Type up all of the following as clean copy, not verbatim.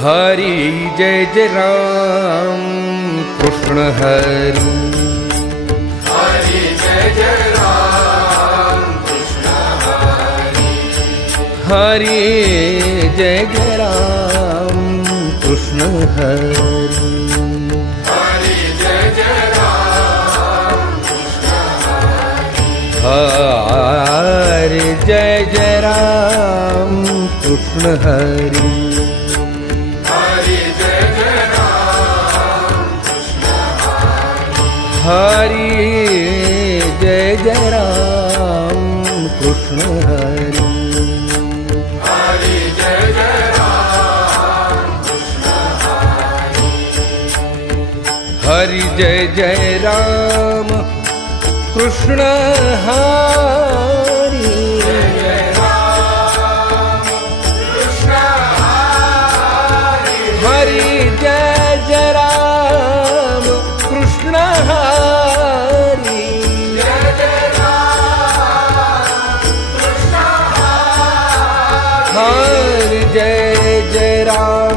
हरी जय जय राम कृष्ण हरी। हरी जय जय राम कृष्ण हरी। हरी जय जय राम कृष्ण हरी। हरी जय जय राम कृष्ण हरी। हरि जय जय राम कृष्ण हरि। हरि जय जय राम कृष्ण हरि। हरि जय जय राम कृष्ण हरि। हरि जय जय राम कृष्ण हरि। हरि जय जय राम कृष्ण हरि। जय जय राम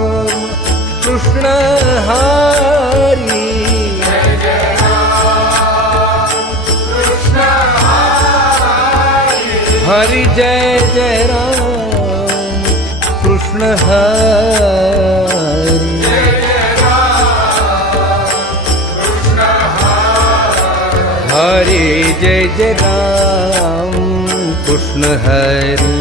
कृष्ण हरि। हरि जय जय राम कृष्ण हरि।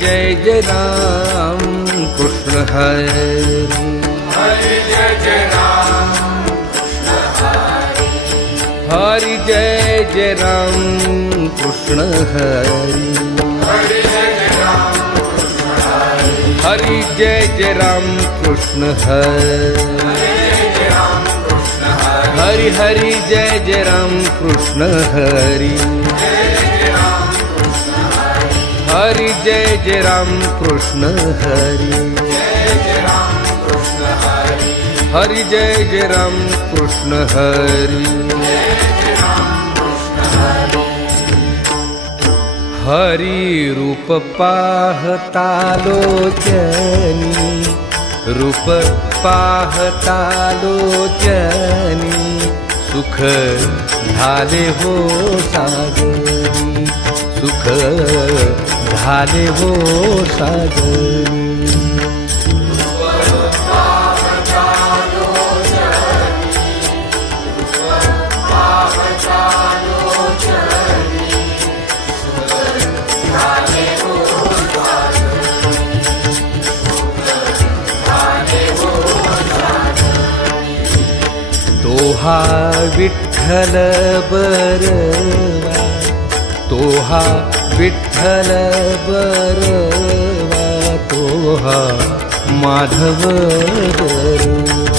जय जय राम कृष्ण हरि। हरि जय जय राम कृष्ण हरि। हरि जय जय राम कृष्ण हरि। हरि जय जय राम कृष्ण हरि। हरि जय जय राम कृष्ण हरि। हरि जय जय राम कृष्ण हरि। हरि जय जय राम कृष्ण हरि। हरि जय जय राम कृष्ण हरि। हरि जय जय राम कृष्ण हरि। हरि जय जय राम कृष्ण हरि। हरि जय जय राम कृष्ण हरि। हरि रूप पाहता लोचनी। रूप पाहता लोचनी। सुख झाले हो सागरी। सुख झाले हो सागरी। तोहा विठ्ठल बरवा। तोहा विठ्ठल बरवा। तोहा माधव बरवा।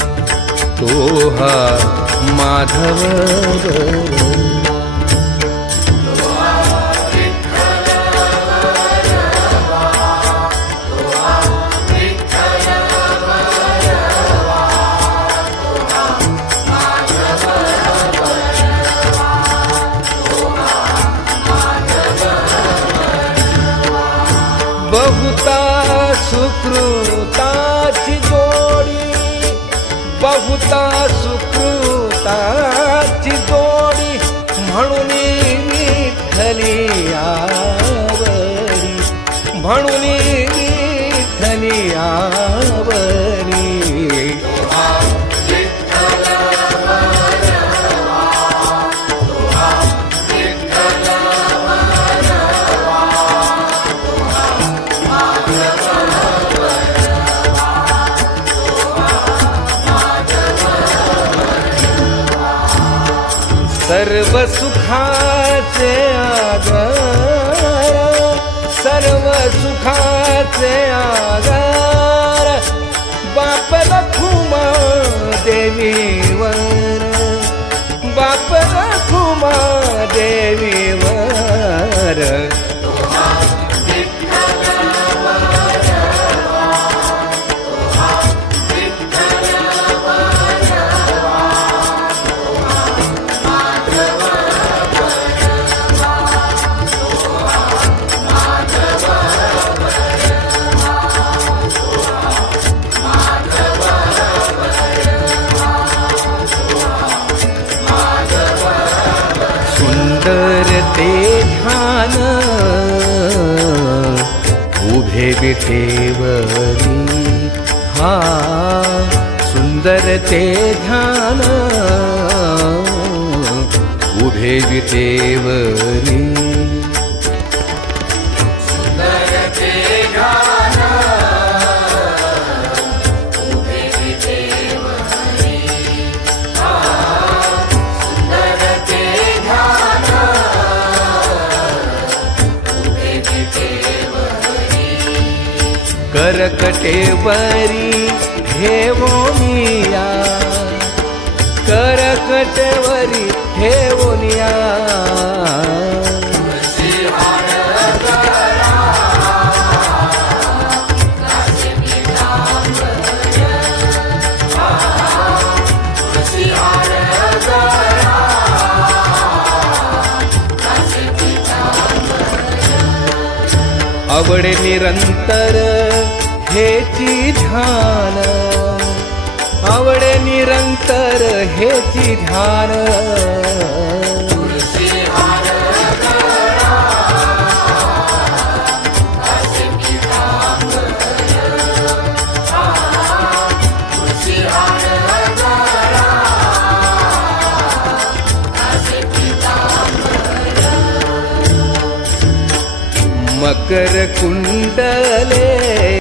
तोहा माधव बरवा। बहुता सुकृताची जोडी। बहुता सुकृताची जोडी। म्हणून विठ्ठली आवडी। म्हणून विठ्ठली आवडी। सर्व सुखाचे आधार। सर्व सुखाचे आधार। बाप रखुमा देवीवर। बाप रखुमा देवीवर। विटेवरी हा सुंदर ते ध्यान उभे विटेवरी करकटेवरी ठेवोनिया करकटेवरी ठेवोनिया आवडे निरंतर हेची ध्यान आवडे निरंतर हेची ध्यान मकर कुंडले